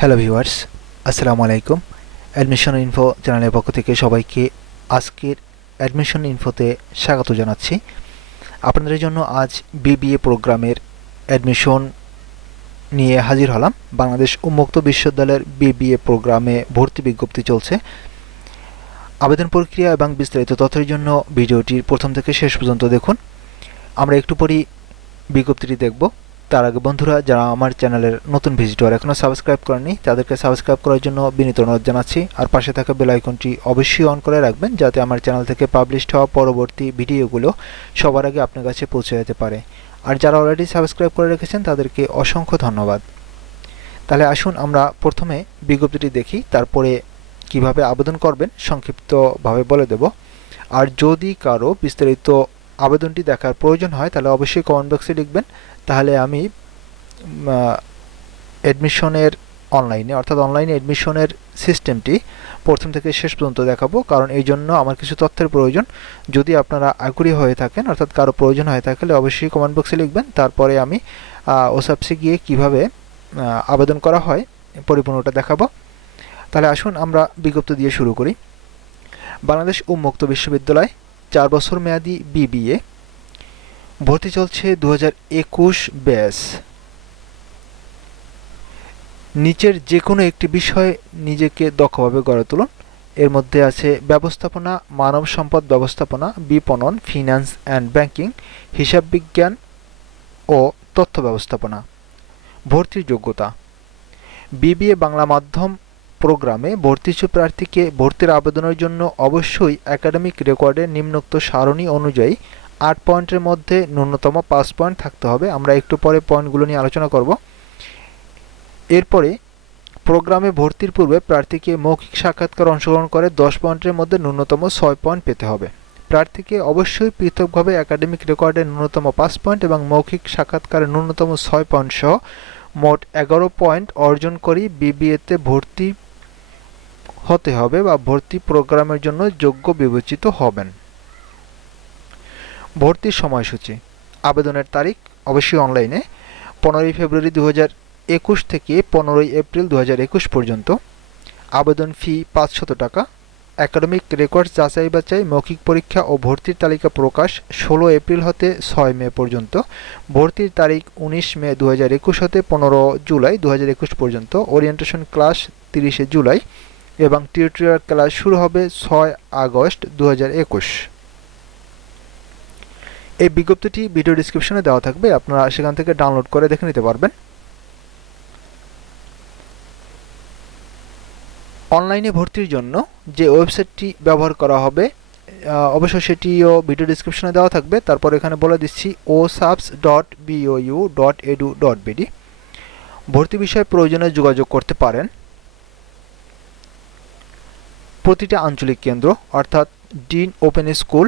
Hello viewers, আসসালামু আলাইকুম। Admission info চ্যানেলের পক্ষ থেকে সবাইকে আজকের অ্যাডমিশন ইনফোতে স্বাগত জানাচ্ছি। আপনাদের জন্য আজ বিবিএ প্রোগ্রামের অ্যাডমিশন নিয়ে হাজির হলাম। বাংলাদেশ উন্মুক্ত বিশ্ববিদ্যালয়ের বিবিএ প্রোগ্রামে ভর্তি বিজ্ঞপ্তি চলছে। আবেদন প্রক্রিয়া এবং বিস্তারিত তথ্যের জন্য ভিডিওটির প্রথম থেকে শেষ পর্যন্ত দেখুন। আমরা একটু পরই বিজ্ঞপ্তিটি দেখব। তার আগে বন্ধুরা, যারা আমার চ্যানেলের নতুন ভিজিটর এখনও সাবস্ক্রাইব করেননি, তাদেরকে সাবস্ক্রাইব করার জন্য বিনীত অনুরোধ জানাচ্ছি। আর পাশে থাকা বেল আইকনটি অবশ্যই অন করে রাখবেন, যাতে আমার চ্যানেল থেকে পাবলিশড হওয়া পরবর্তী ভিডিওগুলো সবার আগে আপনার কাছে পৌঁছে যেতে পারে। আর যারা অলরেডি সাবস্ক্রাইব করে রেখেছেন তাদেরকে অসংখ্য ধন্যবাদ। তাহলে আসুন আমরা প্রথমে বিজ্ঞপ্তিটি দেখি, তারপরে কিভাবে আবেদন করবেন সংক্ষিপ্তভাবে বলে দেব। আর যদি কারো বিস্তারিত আবেদনটি দেখার প্রয়োজন হয় তাহলে অবশ্যই কমেন্ট বক্সে লিখবেন। তাহলে আমি অ্যাডমিশনের অনলাইনে অর্থাৎ অনলাইনে অ্যাডমিশনের সিস্টেমটি প্রথম থেকে শেষ পর্যন্ত দেখাবো, কারণ এই জন্য আমার কিছু তথ্যের প্রয়োজন। যদি আপনারা আগ্রহী হয়ে থাকেন অর্থাৎ কারো প্রয়োজন হয়ে থাকলে অবশ্যই কমেন্ট বক্সে লিখবেন। তারপরে আমি ওসাপসে গিয়ে কিভাবে আবেদন করা হয় পরিপূর্ণটা দেখাবো। তাহলে আসুন আমরা বিজ্ঞপ্তি দিয়ে শুরু করি। বাংলাদেশ উন্মুক্ত বিশ্ববিদ্যালয় 4 বছর মেয়াদী বিবিএ ভর্তি চলছে 2021 ব্যাচ। নিচের যে কোনো একটি বিষয়ে নিজেকে দক্ষভাবে গড়ে তুলুন। এর মধ্যে আছে ব্যবস্থাপনা, মানব সম্পদ ব্যবস্থাপনা, বিপণন, ফিন্যান্স অ্যান্ড ব্যাংকিং, হিসাব বিজ্ঞান ও তথ্য ব্যবস্থাপনা। ভর্তির যোগ্যতা: বিবিএ বাংলা মাধ্যম প্রোগ্রামে ভর্তিচ্ছু প্রার্থীকে ভর্তির আবেদনের জন্য অবশ্যই একাডেমিক রেকর্ডের নিম্নোক্ত সারণী অনুযায়ী 8 পয়েন্টের মধ্যে ন্যূনতম 5 পয়েন্ট থাকতে হবে। আমরা একটু পরে পয়েন্টগুলো নিয়ে আলোচনা করব। এরপরে প্রোগ্রামে ভর্তির পূর্বে প্রার্থীকে মৌখিক সাক্ষাৎকার অংশগ্রহণ করে 10 পয়েন্টের মধ্যে ন্যূনতম 6 পয়েন্ট পেতে হবে। প্রার্থীকে অবশ্যই পৃথকভাবে একাডেমিক রেকর্ডের ন্যূনতম 5 পয়েন্ট এবং মৌখিক সাক্ষাৎকারের ন্যূনতম 6 পয়েন্ট সহ মোট 11 পয়েন্ট অর্জন করেই বিবিএতে ভর্তি হতে হবে বা ভর্তি প্রোগ্রামের জন্য যোগ্য বিবেচিত হবেন। ভর্তির সময়সূচি: আবেদনের তারিখ অবশ্যই অনলাইনে 15 ফেব্রুয়ারি 2021 থেকে 15 এপ্রিল 2021 পর্যন্ত। আবেদন ফি 500 টাকা। একাডেমিক রেকর্ডস যাচাই বাছাই, মৌখিক পরীক্ষা ও ভর্তির তালিকা প্রকাশ 16 এপ্রিল হতে 6 মে পর্যন্ত। ভর্তির তারিখ 19 মে 2021 হতে 15 জুলাই 2021 পর্যন্ত। ওরিয়েন্টেশন ক্লাস 30 জুলাই এবং টিউটোরিয়াল ক্লাস শুরু হবে 6 আগস্ট 2021। এই বিজ্ঞপ্তিটি ভিডিও ডেসক্রিপশনে দেওয়া থাকবে, আপনারা সেখান থেকে ডাউনলোড করে দেখে নিতে পারবেন। অনলাইনে ভর্তির জন্য যে ওয়েবসাইটটি ব্যবহার করা হবে অবশ্য সেটিও ভিডিও ডেসক্রিপশনে দেওয়া থাকবে। তারপর এখানে বলে দিচ্ছি osapps.bou.edu.bd। ভর্তি বিষয়ে প্রয়োজনে যোগাযোগ করতে পারেন প্রতিটা আঞ্চলিক কেন্দ্র অর্থাৎ ডিন ওপেন স্কুল,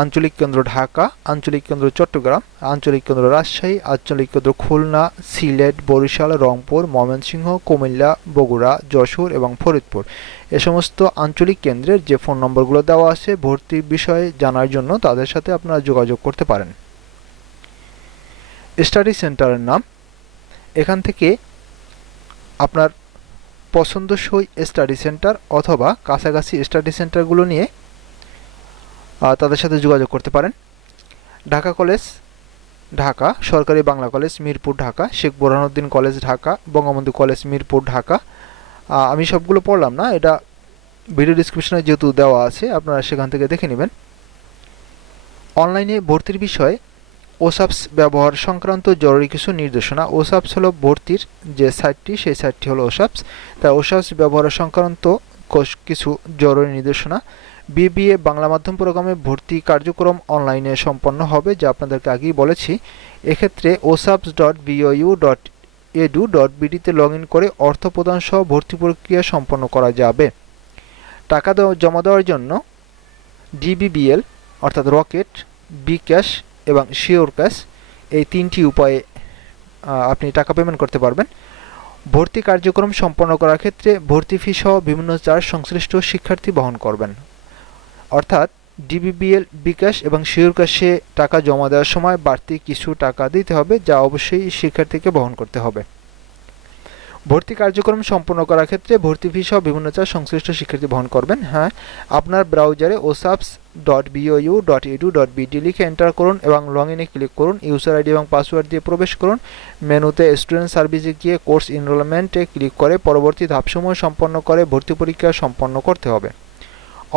আঞ্চলিক কেন্দ্র ঢাকা, আঞ্চলিক কেন্দ্র চট্টগ্রাম, আঞ্চলিক কেন্দ্র রাজশাহী, আঞ্চলিক কেন্দ্র খুলনা, সিলেট, বরিশাল, রংপুর, ময়মনসিংহ, কুমিল্লা, বগুড়া, যশোর এবং ফরিদপুর। এ সমস্ত আঞ্চলিক কেন্দ্রের যে ফোন নম্বরগুলো দেওয়া আছে ভর্তির বিষয়ে জানার জন্য তাদের সাথে আপনারা যোগাযোগ করতে পারেন। স্টাডি সেন্টারের নাম: এখান থেকে আপনার পছন্দসই স্টাডি সেন্টার অথবা কাছাকাছি স্টাডি সেন্টারগুলো নিয়ে তাদের সাথে যোগাযোগ করতে পারেন। ঢাকা কলেজ ঢাকা, সরকারি Bangla college Mirpur Dhaka, Sheikh Borhanuddin college Dhaka, Bangabandhu college Mirpur Dhaka. আমি সবগুলো পড়লাম না, এটা ভিডিও ডিসক্রিপশনে যেহেতু দেওয়া আছে আপনারা সেখান থেকে দেখে নেবেন। অনলাইনে ভর্তির বিষয়ে ওসাপস ব্যবহার সংক্রান্ত জরুরি কিছু নির্দেশনা। ওসাপস হলো ভর্তির যে সাইটটি, সেই সাইটটি হলো ওসাপস। তাই ওসাপস ব্যবহার সংক্রান্ত কিছু জরুরি নির্দেশনা। বিবিএ বাংলা মাধ্যম প্রোগ্রামে ভর্তি কার্যক্রম অনলাইনে সম্পন্ন হবে, যা আপনাদেরকে আগেই বলেছি। এক্ষেত্রে osapps.bou.edu.bd-তে লগ ইন করে অর্থ প্রদান সহ ভর্তি প্রক্রিয়া সম্পন্ন করা যাবে। টাকা জমা দেওয়ার জন্য ডিবিবিএল অর্থাৎ রকেট, বিকাশ এবং শিওর ক্যাশ এই 3টি উপায়ে আপনি টাকা পেমেন্ট করতে পারবেন। ভর্তি কার্যক্রম সম্পন্ন করার ক্ষেত্রে ভর্তি ফি সহ বিভিন্ন চার্জ সংশ্লিষ্ট শিক্ষার্থী বহন করবেন। অর্থাৎ ডিবিবিএল, বিকাশ এবং শিওর ক্যাশে টাকা জমা দেওয়ার সময় বাড়তি কিছু টাকা দিতে হবে, যা অবশ্যই শিক্ষার্থীকে বহন করতে হবে। ভর্তি কার্যক্রম সম্পন্ন করার ক্ষেত্রে ভর্তি ফি সহ বিভিন্ন চার্জ সংশ্লিষ্ট শিক্ষার্থী বহন করবেন। হ্যাঁ, আপনার ব্রাউজারে osapps.bou.edu.bd লিখে এন্টার করুন এবং লগ ইনে ক্লিক করুন। ইউজার আইডি এবং পাসওয়ার্ড দিয়ে প্রবেশ করুন। মেনুতে স্টুডেন্ট সার্ভিসে গিয়ে কোর্স এনরোলমেন্টে ক্লিক করে পরবর্তী ধাপসমূহ সম্পন্ন করে ভর্তি পরীক্ষা সম্পন্ন করতে হবে।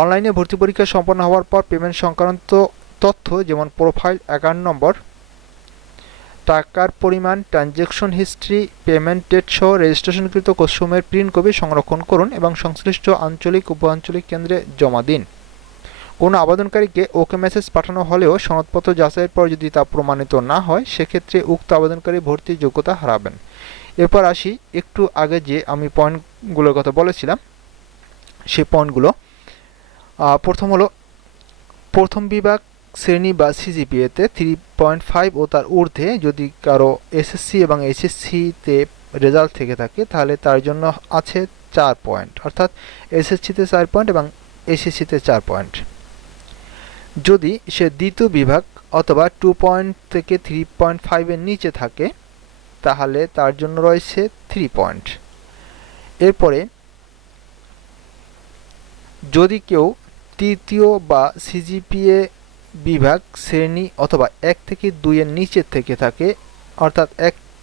অনলাইনে ভর্তি পরীক্ষা সম্পন্ন হওয়ার পর পেমেন্ট সংক্রান্ত তথ্য যেমন প্রোফাইল, অ্যাকাউন্ট নম্বর, টাকার পরিমাণ, ট্রানজ্যাকশন হিস্ট্রি, পেমেন্ট ডেট সহ রেজিস্ট্রেশনকৃত কোর্সসমূহের প্রিন্ট কপি সংরক্ষণ করুন এবং সংশ্লিষ্ট আঞ্চলিক উপ-আঞ্চলিক কেন্দ্রে জমা দিন। কোনো আবেদনকারীকে ওকে মেসেজ পাঠানো হলেও সনদপত্র যাচাইয়ের পর যদি তা প্রমাণিত না হয় সেক্ষেত্রে উক্ত আবেদনকারী ভর্তির যোগ্যতা হারাবেন। এরপর আসি একটু আগে যে আমি পয়েন্টগুলোর কথা বলেছিলাম সেই পয়েন্টগুলো। প্রথম হলো প্রথম বিভাগ শ্রেণী বা সিজিপিএতে 3.5 ও তার ঊর্ধ্বে যদি কারো এসএসসি এবং এইচএসসিতে রেজাল্ট থেকে থাকে তাহলে তার জন্য আছে 4 পয়েন্ট, অর্থাৎ এসএসসিতে 4 পয়েন্ট এবং এইচএসসিতে 4 পয়েন্ট। যদি সে দ্বিতীয় বিভাগ অথবা 2 পয়েন্ট থেকে 3.5 এর নিচে থাকে তাহলে তার জন্য রয়েছে 3 পয়েন্ট। এরপরে যদি কেউ তৃতীয় বা সিজিপিএ বিভাগ শ্রেণী অথবা 1 থেকে 2 এর নিচে থেকে থাকে, অর্থাৎ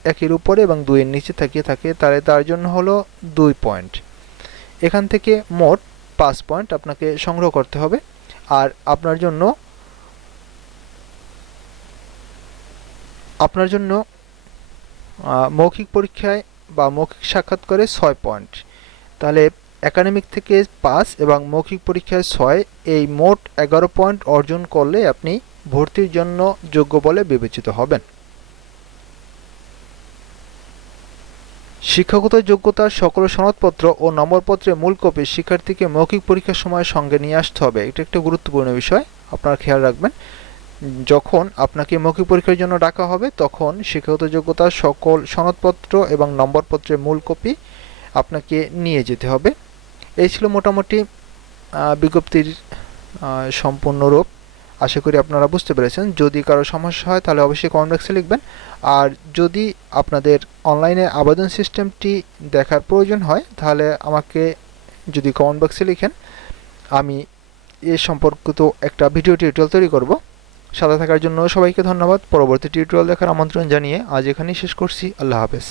1 এর উপরে এবং 2 এর নিচে থেকে থাকে তাহলে তার জন্য হলো 2 পয়েন্ট। এখান থেকে মোট 5 পয়েন্ট আপনাকে সংগ্রহ করতে হবে। আর আপনার জন্য মৌখিক পরীক্ষায় বা মৌখিক সাক্ষাৎকারে 6 পয়েন্ট। তাহলে একাডেমিক থেকে 5 এবং মৌখিক পরীক্ষায় 6, এই মোট 11 পয়েন্ট অর্জন করলে আপনি ভর্তির জন্য যোগ্য বলে বিবেচিত হবেন। শিক্ষাগত যোগ্যতার সকল সনদপত্র ও নম্বরপত্রের মূল কপি শিক্ষার্থীকে মৌখিক পরীক্ষার সময় সঙ্গে নিয়ে আসতে হবে। এটা একটা গুরুত্বপূর্ণ বিষয়, আপনারা খেয়াল রাখবেন। যখন আপনাকে মৌখিক পরীক্ষার জন্য ডাকা হবে তখন শিক্ষাগত যোগ্যতার সকল সনদপত্র এবং নম্বরপত্রের মূল কপি আপনাকে নিয়ে যেতে হবে। এই ছিল মোটামুটি বিজ্ঞপ্তির সম্পূর্ণ রূপ। আশা করি আপনারা বুঝতে পেরেছেন। যদি কারো সমস্যা হয় তাহলে অবশ্যই কমেন্ট বক্সে লিখবেন। আর যদি আপনাদের অনলাইনে আবেদন সিস্টেমটি দেখার প্রয়োজন হয় তাহলে আমাকে যদি কমেন্ট বক্সে লিখেন আমি এ সম্পর্কিত একটা ভিডিও টিউটোরিয়াল তৈরি করব। সাথে থাকার জন্য সবাইকে ধন্যবাদ। পরবর্তী টিউটোরিয়াল দেখার আমন্ত্রণ জানিয়ে আজ এখানেই শেষ করছি। আল্লাহ হাফেজ।